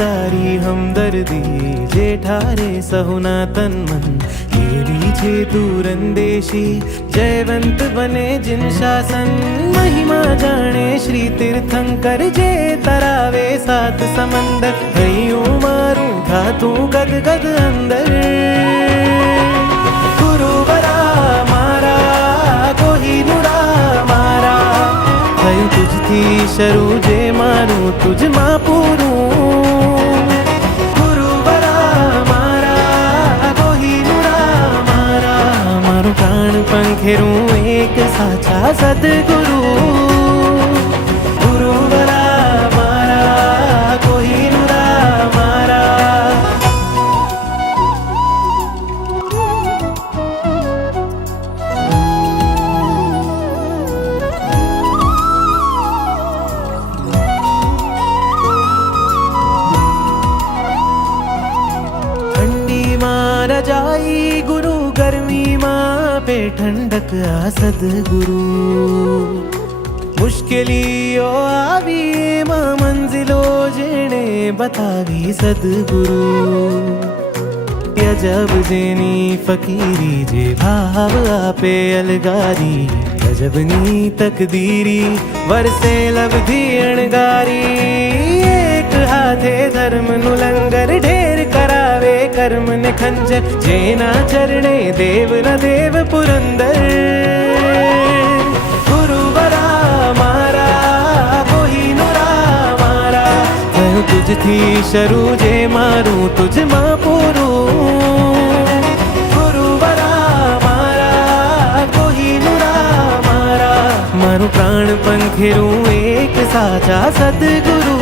તારી હમદર્દી જેઠારે સહુના તન મન એવી છે દૂરંદેશી જયવંત બને जिन शासन महिमा जाने श्री तीर्थंकर जे तरावे सात समंदर हयूं मारूं थातू गद गद अंदर गुरुवरा मारा कोहिनूरा मारा थयूं तुझथी शरू जे मारूं तुझमां पूरूं गुरुवरा मारा कोहिनूरा मारा मारू प्राण पंखेरूं एक साचा सदगुरु गुरुवरा मारा कोहिनूरा मारा ठंडी मां रजाई गुरु गर्मी मां पे ठंडक आ सदगुरु मुश्किलियो आवी मां मंजिलो जेने बतावी सदगुरु अजब जेनी फकीरी जे भाव आपे अलगारी गजबनी तकदीरी वरसे लबधी अणगारी एक हाथे धर्म नु लंगर ढेर करावे कर्म ने खंजर जेना चरणे देव न देव पुरंदर गुरुवरा मारा कोहिनूरा मारा थयूं तुझथी शरू जे मारूं तुझमां पूरूं गुरुवरा मारा कोहिनूरा मारा मारू प्राण पंखेरूं एक साचा सदगुरु